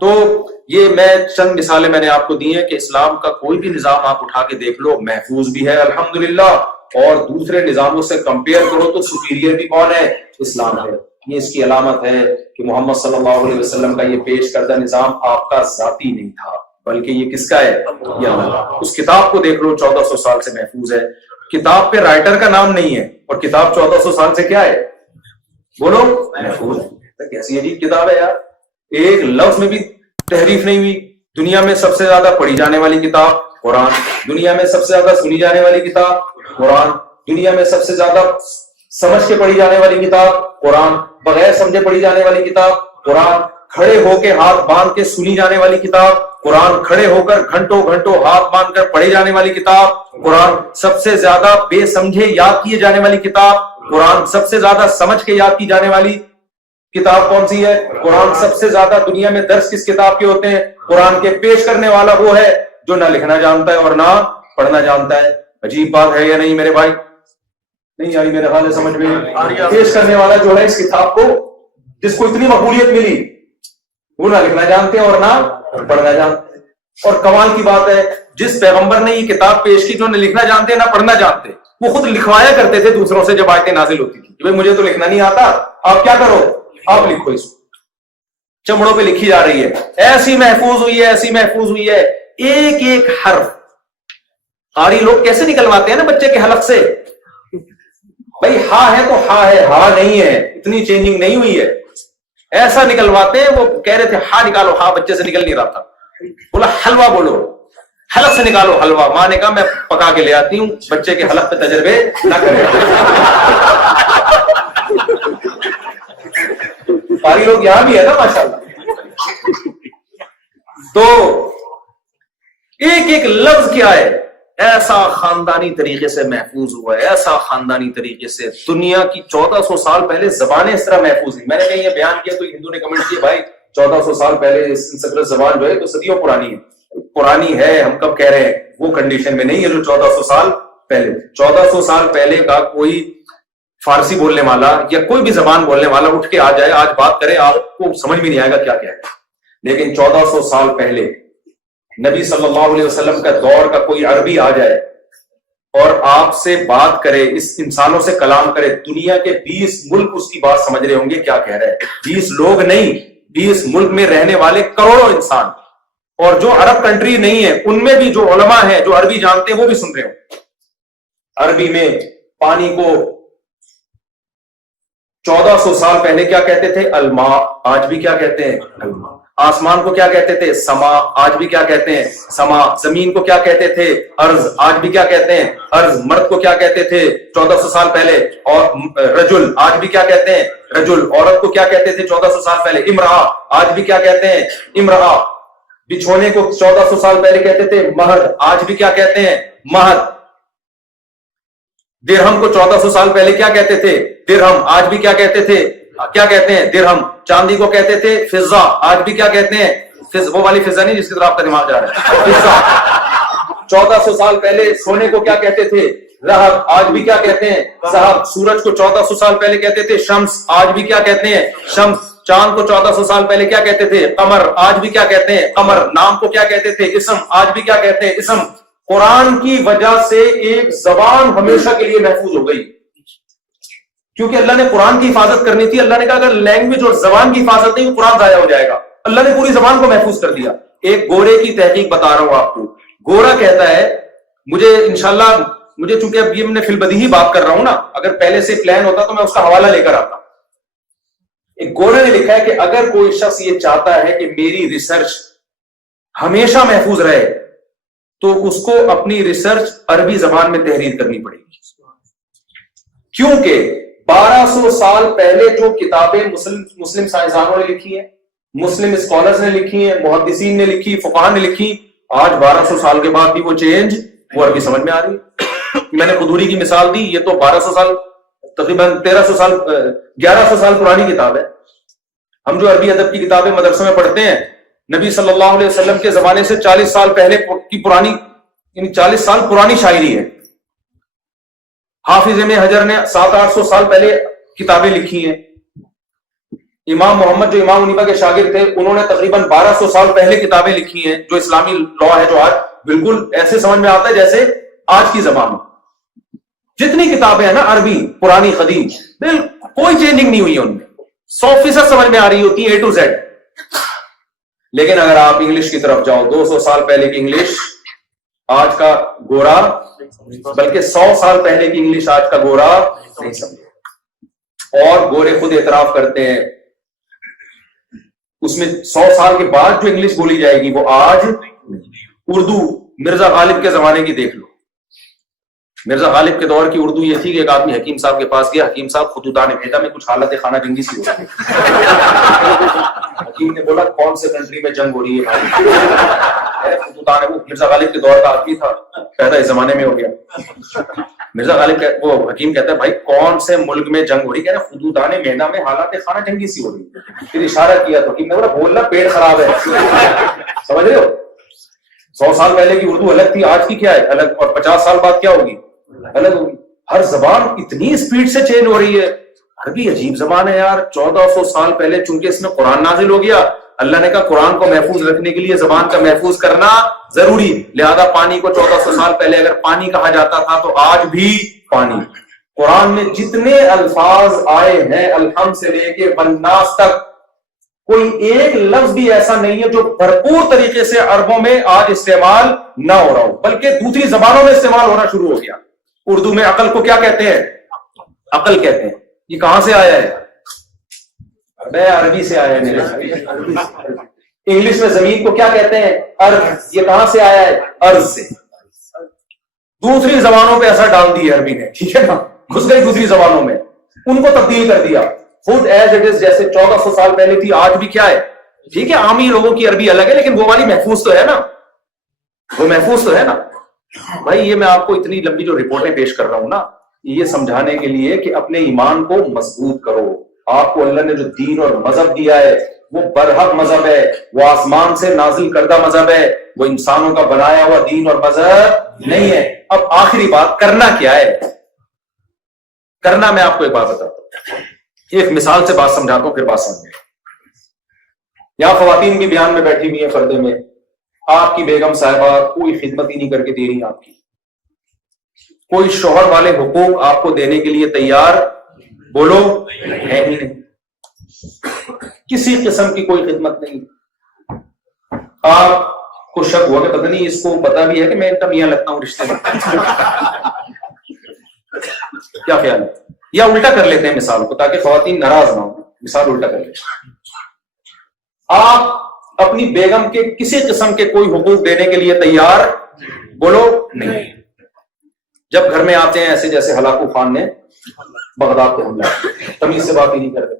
تو یہ میں چند مثالیں میں نے آپ کو دی ہیں کہ اسلام کا کوئی بھی نظام آپ اٹھا کے دیکھ لو محفوظ بھی ہے الحمدللہ، اور دوسرے نظاموں سے کمپیئر کرو تو سپیریئر بھی کون ہے؟ اسلام ہے۔ یہ اس کی علامت ہے کہ محمد صلی اللہ علیہ وسلم کا یہ پیش کردہ نظام آپ کا ذاتی نہیں تھا، بلکہ یہ کس کا ہے؟ یہ اللہ۔ اس کتاب کو دیکھ لو، 1400 سال سے محفوظ ہے، کتاب پہ رائٹر کا نام نہیں ہے، اور کتاب 1400 سال سے کیا ہے؟ بولو، محفوظ ہے۔ کیسی عجیب کتاب ہے یار، ایک لفظ میں بھی تحریف نہیں ہوئی۔ دنیا میں سب سے زیادہ پڑھی جانے والی کتاب قرآن، دنیا میں سب سے زیادہ سنی جانے والی کتاب قرآن، دنیا میں سب سے زیادہ سمجھ کے پڑھی جانے والی کتاب قرآن، بغیر سمجھے پڑھی جانے والی کتاب قرآن، کھڑے ہو کے ہاتھ باندھ کے سنی جانے والی کتاب قرآن، کھڑے ہو کر گھنٹوں گھنٹوں ہاتھ باندھ کر پڑھی جانے والی کتاب قرآن، سب سے زیادہ بے سمجھے یاد کیے جانے والی کتاب قرآن، سب سے زیادہ سمجھ کے یاد کی جانے والی کتاب کون سی ہے؟ قرآن۔ سب سے زیادہ دنیا میں درس کس کتاب کے ہوتے ہیں؟ قرآن کے۔ پیش کرنے والا وہ ہے جو نہ لکھنا جانتا ہے اور نہ پڑھنا جانتا ہے۔ عجیب بات ہے یا نہیں میرے بھائی؟ نہیں آئی میرے خیال ہے سمجھ میں؟ پیش کرنے والا جو ہے اس کتاب کو، جس کو اتنی مقبولیت ملی، وہ نہ لکھنا جانتے اور نہ پڑھنا جانتے۔ اور کمال کی بات ہے، جس پیغمبر نے یہ کتاب پیش کی جو نہ لکھنا جانتے نہ پڑھنا جانتے، وہ خود لکھوایا کرتے تھے دوسروں سے جب آیتیں نازل ہوتی تھی کہ بھائی مجھے تو لکھنا نہیں آتا، آپ کیا کرو، آپ لکھو، اس چمڑوں پہ لکھی جا رہی ہے، ایسی محفوظ ہوئی ہے، ایسی محفوظ ہوئی ہے، ایک ایک حرف۔ قاری لوگ کیسے نکلواتے ہیں نا بچے کے حلق سے، بھائی ہا ہے تو ہا ہے، ہا نہیں ہے، اتنی چینجنگ نہیں ہوئی ہے، ایسا نکلواتے ہیں۔ وہ کہہ رہے تھے ہا نکالو، ہا بچے سے نکل نہیں رہا تھا، بولا حلوہ بولو، حلق سے نکالو حلوہ۔ ماں نے کہا میں پکا کے لے آتی ہوں، بچے کے حلق پہ تجربے نہ کریں۔ قاری لوگ یہاں بھی ہے نا ماشاءاللہ۔ تو ایک ایک لفظ کیا ہے، ایسا خاندانی طریقے سے محفوظ ہوا ہے، ایسا خاندانی طریقے سے۔ دنیا کی 1400 سال پہلے زبانیں اس طرح محفوظ ہیں۔ میں نے کہیں یہ بیان کیا تو ہندو نے کمنٹ کیا بھائی 1400 سال پہلے سنسکرت زبان جو ہے تو صدیوں پرانی ہے، پرانی ہے، ہم کب کہہ رہے ہیں، وہ کنڈیشن میں نہیں ہے جو 1400 سال پہلے۔ 1400 سال پہلے کا کوئی فارسی بولنے والا یا کوئی بھی زبان بولنے والا اٹھ کے آ جائے، آج بات کرے، آپ کو سمجھ میں نہیں آئے گا کیا کیا ہے۔ لیکن 1400 سال پہلے نبی صلی اللہ علیہ وسلم کا دور کا کوئی عربی آ جائے اور آپ سے بات کرے، اس انسانوں سے کلام کرے، دنیا کے 20 ملک اس کی بات سمجھ رہے ہوں گے کیا کہہ رہے ہیں۔ 20 لوگ نہیں، 20 ملک میں رہنے والے کروڑوں انسان، اور جو عرب کنٹری نہیں ہے ان میں بھی جو علماء ہیں جو عربی جانتے ہیں وہ بھی سن رہے ہوں۔ عربی میں پانی کو 1400 سال پہلے کیا کہتے تھے؟ الماء، آج بھی کیا کہتے ہیں؟ الماء۔ آسمان کو کیا کہتے تھے؟ سما، آج بھی کیا کہتے ہیں؟ سما۔ زمین کو کیا کہتے تھے؟ ارض، آج بھی کیا کہتے ہیں؟ ارض۔ مرد کو کیا کہتے تھے 1400 سال پہلے؟ اور رجل، آج بھی کیا کہتے ہیں؟ رجل۔ عورت کو کیا کہتے تھے 1400 سال پہلے؟ امرأہ، آج بھی کیا کہتے ہیں؟ امرأہ۔ بچھونے کو 1400 سال پہلے کہتے تھے مہد، آج بھی کیا کہتے ہیں؟ مہد۔ درہم کو 1400 سال پہلے کیا کہتے تھے؟ درہم، آج بھی کیا کہتے تھے؟ کیا کہتے ہیں؟ درہم۔ چاندی کو کہتے تھے فضہ، آج بھی کیا کہتے ہیں؟ وہ والی فضہ نہیں جس کی طرف آپ کا دماغ جا رہا ہے، فضہ۔ 1400 سال پہلے سونے کو کیا کہتے تھے؟ ذہب، آج بھی کیا کہتے ہیں؟ ذہب۔ سورج کو 1400 سال پہلے کہتے تھے شمس، آج بھی کیا کہتے ہیں؟ شمس۔ چاند کو 1400 سال پہلے کیا کہتے تھے؟ قمر، آج بھی کیا کہتے ہیں؟ قمر۔ نام کو کیا کہتے تھے؟ اسم، آج بھی کیا کہتے ہیں؟ اسم۔ قرآن کی وجہ سے ایک زبان ہمیشہ کے لیے محفوظ ہو گئی، کیونکہ اللہ نے قرآن کی حفاظت کرنی تھی۔ اللہ نے کہا اگر لینگویج اور زبان کی حفاظت نہیں، قرآن ضائع ہو جائے گا۔ اللہ نے پوری زبان کو محفوظ کر دیا۔ ایک گورے کی تحقیق بتا رہا ہوں آپ کو۔ گورا کہتا ہے، مجھے انشاءاللہ، مجھے چونکہ اب یہ میں فی البدیہی بات کر رہا ہوں نا، اگر پہلے سے پلان ہوتا تو میں اس کا حوالہ لے کر آتا۔ ایک گورے نے لکھا ہے کہ اگر کوئی شخص یہ چاہتا ہے کہ میری ریسرچ ہمیشہ محفوظ رہے تو اس کو اپنی ریسرچ عربی زبان میں تحریر کرنی پڑے گی، کیونکہ 1200 سال پہلے جو کتابیں مسلم سائنسدانوں نے لکھی ہیں، مسلم اسکالرز نے لکھی ہیں، محدثین نے لکھی، فقہاء نے لکھی، آج 1200 سال کے بعد بھی وہ چینج وہ عربی سمجھ میں آ رہی ہے۔ میں نے قدوری کی مثال دی، یہ تو 1200 سال، تقریباً 1300 سال 1100 سال پرانی کتاب ہے۔ ہم جو عربی ادب کی کتابیں مدرسوں میں پڑھتے ہیں، نبی صلی اللہ علیہ وسلم کے زمانے سے 40 سال پہلے کی پرانی، یعنی 40 سال پرانی شاعری ہے۔ حافظ ابن حجر نے 700-800 سال پہلے کتابیں لکھی ہیں۔ امام محمد جو امام حنیفہ کے شاگرد تھے، انہوں نے تقریباً 1200 سال پہلے کتابیں لکھی ہیں جو اسلامی لا ہے، جو آج بالکل ایسے سمجھ میں آتا ہے جیسے آج کی زبان میں جتنی کتابیں ہیں نا عربی پرانی قدیم، کوئی چینجنگ نہیں ہوئی ہے ان میں، 100% سمجھ میں آ رہی ہوتی ہے A to Z. لیکن اگر آپ انگلش کی طرف جاؤ، 200 سال پہلے کی انگلش آج کا گورا، بلکہ 100 سال پہلے کی انگلش آج کا گورا نہیں سمجھے. اور گورے خود اعتراف کرتے ہیں اس میں 100 سال کے بعد جو انگلش بولی جائے گی وہ آج. اردو مرزا غالب کے زمانے کی دیکھ لو، مرزا غالب کے دور کی اردو یہ تھی کہ ایک آدمی حکیم صاحب کے پاس گیا، حکیم صاحب خطوطان بھیجا میں کچھ حالت خانہ جنگی سی ہو گئی. حکیم نے بولا کون سے کنٹری میں جنگ ہو رہی ہے بھائی؟ خطوطان، وہ مرزا غالب کے دور کا آدمی تھا، پیدا اس زمانے میں ہو گیا. مرزا غالب وہ حکیم کہتا ہے بھائی کون سے ملک میں جنگ ہو رہی ہے؟ کہہ رہے خطوطان میدان میں حالات خانہ جنگی سی ہو رہی ہے. پھر اشارہ کیا تو حکیم نے بولا بولنا پیٹ خراب ہے. سمجھ رہے ہو؟ 100 سال پہلے کی اردو الگ تھی، آج کی کیا ہے الگ، اور 50 سال بعد کیا ہوگی الگ ہوگی. ہر زبان اتنی سپیڈ سے چینج ہو رہی ہے. عربی عجیب زبان ہے یار. 1400 سال پہلے چونکہ اس میں قرآن نازل ہو گیا، اللہ نے کہا قرآن کو محفوظ رکھنے کے لیے زبان کا محفوظ کرنا ضروری، لہذا پانی کو 1400 سال پہلے اگر پانی کہا جاتا تھا تو آج بھی پانی. قرآن میں جتنے الفاظ آئے ہیں الحمد سے لے کے والناس تک، کوئی ایک لفظ بھی ایسا نہیں ہے جو بھرپور طریقے سے عربوں میں آج استعمال نہ ہو رہا ہو، بلکہ دوسری زبانوں میں استعمال ہونا شروع ہو گیا. اردو میں عقل کو کیا کہتے ہیں؟ عقل کہتے ہیں. یہ کہاں سے آیا ہے؟ عربی سے آیا ہے میرے. انگلش میں زمین کو کیا کہتے ہیں؟ ارض. یہ کہاں سے آیا ہے؟ ارض سے. دوسری زبانوں پہ اثر ڈال دی عربی نے، ٹھیک ہے نا، گھس گئی دوسری زبانوں میں، ان کو تبدیل کر دیا خود ایز اٹ از. جیسے 1400 سال پہلے تھی آج بھی کیا ہے. ٹھیک ہے عامی لوگوں کی عربی الگ ہے لیکن وہ والی محفوظ تو ہے نا، وہ محفوظ تو ہے نا بھائی. یہ میں آپ کو اتنی لمبی جو رپورٹیں پیش کر رہا ہوں نا، یہ سمجھانے کے لیے کہ اپنے ایمان کو مضبوط کرو. آپ کو اللہ نے جو دین اور مذہب دیا ہے وہ برحق مذہب ہے، وہ آسمان سے نازل کردہ مذہب ہے، وہ انسانوں کا بنایا ہوا دین اور مذہب نہیں ہے. اب آخری بات کرنا کیا ہے؟ کرنا میں آپ کو ایک بات بتاتا ہوں، ایک مثال سے بات سمجھاتا ہوں پھر بات سمجھیں. یہاں خواتین بھی بیان میں بیٹھی ہوئی ہیں پردے میں، آپ کی بیگم صاحبہ کوئی خدمت ہی نہیں کر کے دے رہی، آپ کی کوئی شوہر والے حقوق آپ کو دینے کے لیے تیار بولو ہے ہی نہیں، کسی قسم کی کوئی خدمت نہیں. آپ کو شک ہوا کہ پتہ نہیں اس کو پتا بھی ہے کہ میں ان کا میاں لگتا ہوں رشتے میں. کیا خیال ہے؟ یا الٹا کر لیتے ہیں مثال کو تاکہ خواتین ناراض نہ ہو. مثال الٹا کر لیتے ہیں، آپ اپنی بیگم کے کسی قسم کے کوئی حقوق دینے کے لیے تیار بولو نہیں. جب گھر میں آتے ہیں ایسے جیسے ہلاکو خان نے بغداد پہ حملہ، تمیز سے بات ہی نہیں کرتے.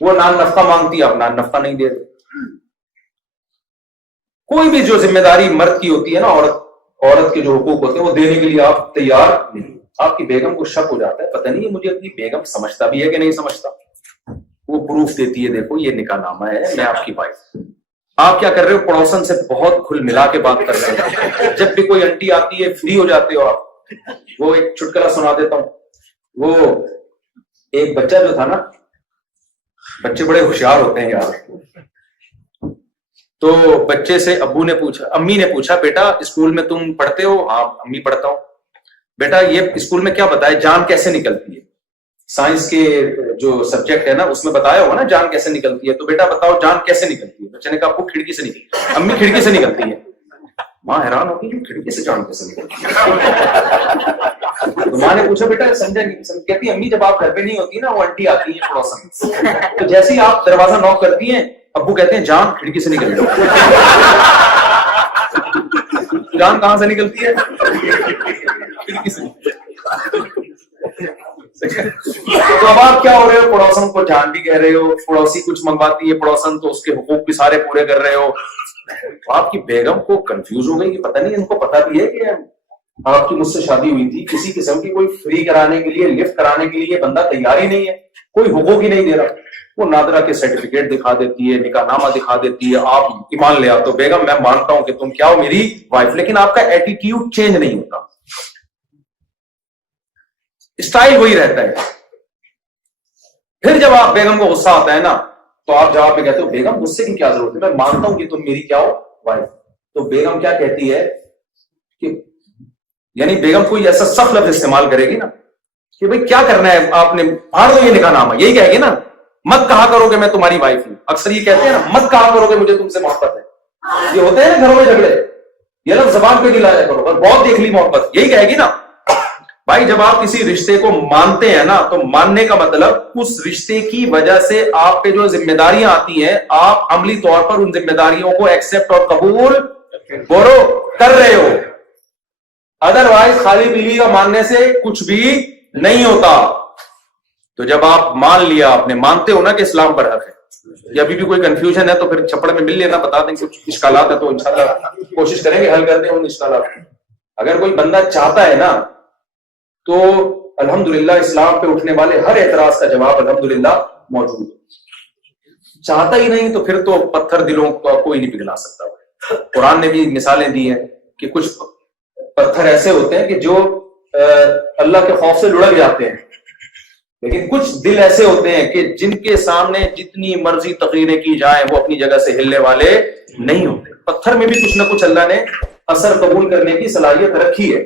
وہ نان نفقہ مانگتی، آپ نان نفقہ نہیں دے رہے. کوئی بھی جو ذمہ داری مرد کی ہوتی ہے نا، عورت کے جو حقوق ہوتے ہیں وہ دینے کے لیے آپ تیار نہیں. آپ کی بیگم کو شک ہو جاتا ہے پتہ نہیں مجھے اپنی بیگم سمجھتا بھی ہے کہ نہیں سمجھتا. وہ پروف دیتی ہے، دیکھو یہ نکاح نامہ ہے، میں آپ کی وائف. آپ کیا کر رہے ہو؟ پڑوسن سے بہت کھل ملا کے بات کر رہے ہیں. جب بھی کوئی انٹی آتی ہے فری ہو جاتے ہو آپ. وہ ایک چٹکلا سنا دیتا ہوں. وہ ایک بچہ جو تھا نا، بچے بڑے ہوشیار ہوتے ہیں یار. تو بچے سے ابو نے پوچھا، امی نے پوچھا بیٹا اسکول میں تم پڑھتے ہو؟ ہاں امی پڑھتا ہوں. بیٹا یہ اسکول میں کیا بتایا جان کیسے نکلتی ہے؟ سائنس کے جو سبجیکٹ ہے نا اس میں بتایا ہوگا نا جان کیسے نکلتی ہے. تو بیٹا بتاؤ جان کیسے نکلتی ہے؟ بچے نے کہا ابو کھڑکی سے نکلتی ہے. امی کھڑکی سے نکلتی ہے. ماں حیران ہوگی کھڑکی سے جان کیسے نکلتی ہے. تو ماں نے پوچھا بیٹا سمجھا نہیں؟ کہتی امی جب آپ گھر پہ نہیں ہوتی نا وہ انٹی آتی ہے پڑوسن، تو جیسے ہی آپ دروازہ نوک کرتی ہیں ابو کہتے ہیں جان کھڑکی سے نکلتی ہے. جان کہاں سے نکلتی ہے؟ کھڑکی سے. تو اب آپ کیا ہو رہے ہو؟ پڑوسن کو جان بھی کہہ رہے ہو، پڑوسی کچھ منگواتی ہے پڑوسن تو اس کے حقوق بھی سارے پورے کر رہے ہو. آپ کی بیگم کو کنفیوز ہو گئی کہ پتہ نہیں ان کو پتہ بھی ہے کہ آپ کی مجھ سے شادی ہوئی تھی، کسی قسم کی کوئی فری کرانے کے لیے لفٹ کرانے کے لیے بندہ تیار ہی نہیں ہے، کوئی حقوق ہی نہیں دے رہا. وہ نادرا کے سرٹیفکیٹ دکھا دیتی ہے، نکاح نامہ دکھا دیتی ہے، آپ ایمان لے آتے ہو بیگم میں مانتا ہوں کہ تم کیا ہو میری وائف، لیکن آپ کا ایٹیٹیوڈ چینج نہیں ہوتا، اسٹائل وہی رہتا ہے. پھر جب آپ بیگم کو غصہ آتا ہے نا تو آپ جواب میں کہتے ہو بیگم غصے کی کیا ضرورت ہے، میں مانتا ہوں کہ تم میری کیا ہو، وائف۔ تو بیگم کیا کہتی ہے کہ یعنی بیگم کوئی ایسا سخت لفظ استعمال کرے گی نا کہ بھئی کیا کرنا ہے آپ نے، پھاڑ دو یہ نکاح نامہ، یہی کہے گی نا، مت کہا کرو کہ میں تمہاری وائف ہوں۔ اکثر یہ کہتے ہیں نا، مت کہا کرو کہ مجھے تم سے محبت ہے، یہ ہوتے ہیں نا گھروں میں جھگڑے، یہ لفظ زبان پہ نہیں لایا کرو، اور بہت دیکھ لی محبت، یہی کہے گی نا۔ بھائی جب آپ کسی رشتے کو مانتے ہیں نا، تو ماننے کا مطلب اس رشتے کی وجہ سے آپ پہ جو ذمہ داریاں آتی ہیں، آپ عملی طور پر ان ذمہ داریوں کو ایکسپٹ اور قبول کر رہے ہو۔ ادروائز خالی بیوی کا ماننے سے کچھ بھی نہیں ہوتا۔ تو جب آپ مان لیا، آپ نے مانتے ہو نا کہ اسلام پر حق ہے، یا ابھی بھی کوئی کنفیوژن ہے تو پھر چھپڑ میں مل لینا، بتا دیں کچھ اشکالات ہے تو انشاءاللہ کوشش کریں گے حل کرنے ان اشکالات۔ اگر کوئی بندہ چاہتا ہے نا تو الحمدللہ اسلام پہ اٹھنے والے ہر اعتراض کا جواب الحمدللہ موجود ہے۔ چاہتا ہی نہیں تو پھر تو پتھر دلوں کو کوئی نہیں پگھلا سکتا۔ قرآن نے بھی مثالیں دی ہیں کہ کچھ پتھر ایسے ہوتے ہیں کہ جو اللہ کے خوف سے لڑک جاتے ہیں، لیکن کچھ دل ایسے ہوتے ہیں کہ جن کے سامنے جتنی مرضی تقریریں کی جائیں وہ اپنی جگہ سے ہلنے والے نہیں ہوتے۔ پتھر میں بھی کچھ نہ کچھ اللہ نے اثر قبول کرنے کی صلاحیت رکھی ہے۔